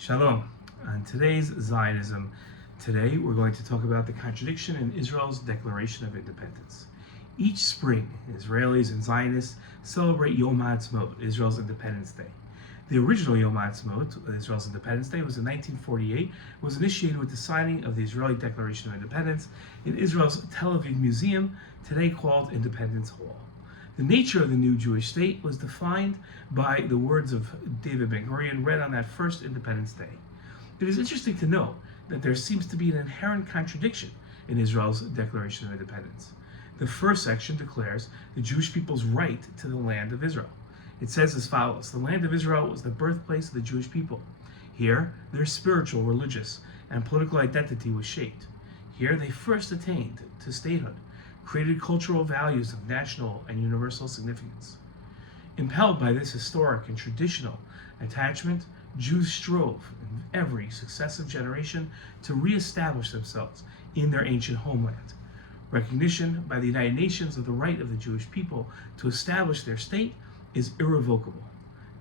Shalom. On today's Zionism, today we're going to talk about the contradiction in Israel's Declaration of Independence. Each spring, Israelis and Zionists celebrate Yom HaAtzmaut, Israel's Independence Day. The original Yom HaAtzmaut, Israel's Independence Day, was in 1948, was initiated with the signing of the Israeli Declaration of Independence in Israel's Tel Aviv Museum, today called Independence Hall. The nature of the new Jewish state was defined by the words of David Ben-Gurion read on that first Independence Day. It is interesting to note that there seems to be an inherent contradiction in Israel's Declaration of Independence. The first section declares the Jewish people's right to the land of Israel. It says as follows: the land of Israel was the birthplace of the Jewish people. Here, their spiritual, religious, and political identity was shaped. Here, they first attained to statehood, created cultural values of national and universal significance. Impelled by this historic and traditional attachment, Jews strove in every successive generation to reestablish themselves in their ancient homeland. Recognition by the United Nations of the right of the Jewish people to establish their state is irrevocable.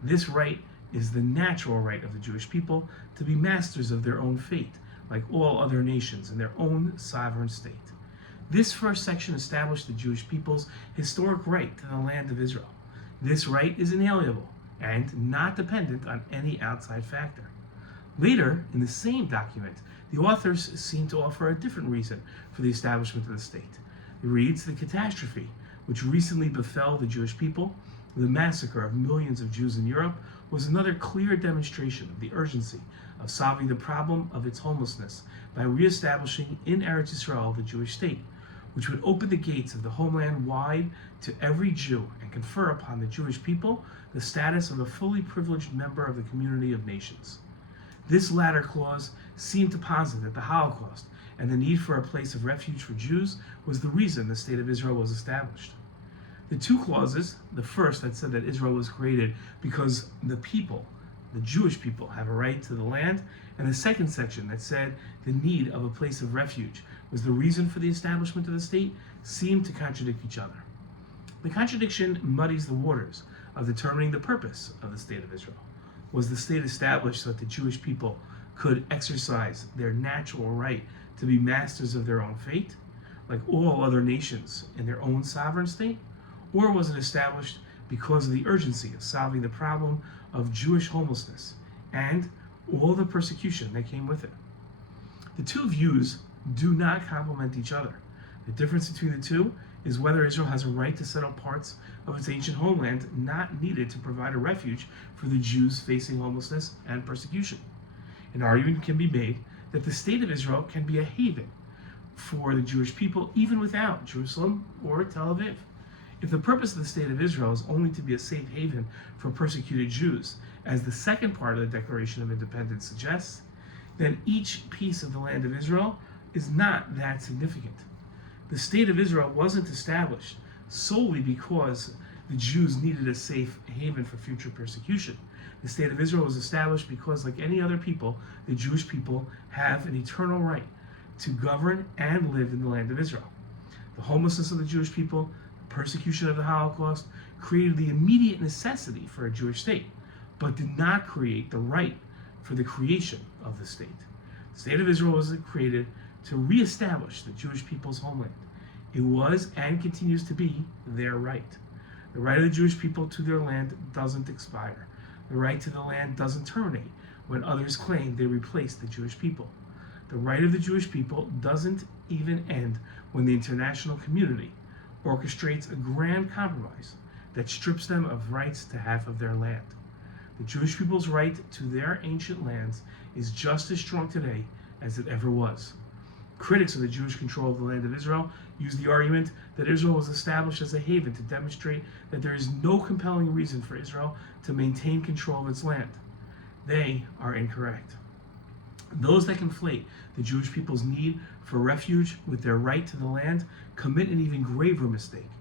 This right is the natural right of the Jewish people to be masters of their own fate, like all other nations, in their own sovereign state. This first section established the Jewish people's historic right to the land of Israel. This right is inalienable and not dependent on any outside factor. Later, in the same document, the authors seem to offer a different reason for the establishment of the state. It reads, the catastrophe which recently befell the Jewish people, the massacre of millions of Jews in Europe, was another clear demonstration of the urgency of solving the problem of its homelessness by reestablishing in Eretz Yisrael the Jewish state, which would open the gates of the homeland wide to every Jew and confer upon the Jewish people the status of a fully privileged member of the community of nations. This latter clause seemed to posit that the Holocaust and the need for a place of refuge for Jews was the reason the State of Israel was established. The two clauses, the first that said that Israel was created because the people, the Jewish people, have a right to the land, and the second section that said the need of a place of refuge was the reason for the establishment of the state, seemed to contradict each other. The contradiction muddies the waters of determining the purpose of the State of Israel. Was the state established so that the Jewish people could exercise their natural right to be masters of their own fate, like all other nations in their own sovereign state? Or was it established because of the urgency of solving the problem of Jewish homelessness and all the persecution that came with it? The two views do not complement each other. The difference between the two is whether Israel has a right to settle parts of its ancient homeland not needed to provide a refuge for the Jews facing homelessness and persecution. An argument can be made that the state of Israel can be a haven for the Jewish people even without Jerusalem or Tel Aviv. If the purpose of the State of Israel is only to be a safe haven for persecuted Jews, as the second part of the Declaration of Independence suggests, then each piece of the land of Israel is not that significant. The State of Israel wasn't established solely because the Jews needed a safe haven for future persecution. The State of Israel was established because, like any other people, the Jewish people have an eternal right to govern and live in the land of Israel. The homelessness of the Jewish people, persecution of the Holocaust, created the immediate necessity for a Jewish state, but did not create the right for the creation of the state. The State of Israel was created to reestablish the Jewish people's homeland. It was and continues to be their right. The right of the Jewish people to their land doesn't expire. The right to the land doesn't terminate when others claim they replaced the Jewish people. The right of the Jewish people doesn't even end when the international community orchestrates a grand compromise that strips them of rights to half of their land. The Jewish people's right to their ancient lands is just as strong today as it ever was. Critics of the Jewish control of the land of Israel use the argument that Israel was established as a haven to demonstrate that there is no compelling reason for Israel to maintain control of its land. They are incorrect. Those that conflate the Jewish people's need for refuge with their right to the land commit an even graver mistake.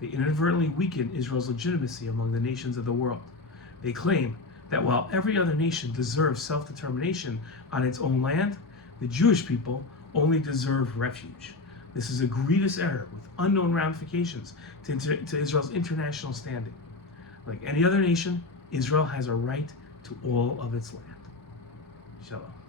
They inadvertently weaken Israel's legitimacy among the nations of the world. They claim that while every other nation deserves self-determination on its own land, the Jewish people only deserve refuge. This is a grievous error with unknown ramifications to Israel's international standing. Like any other nation, Israel has a right to all of its land. Shalom.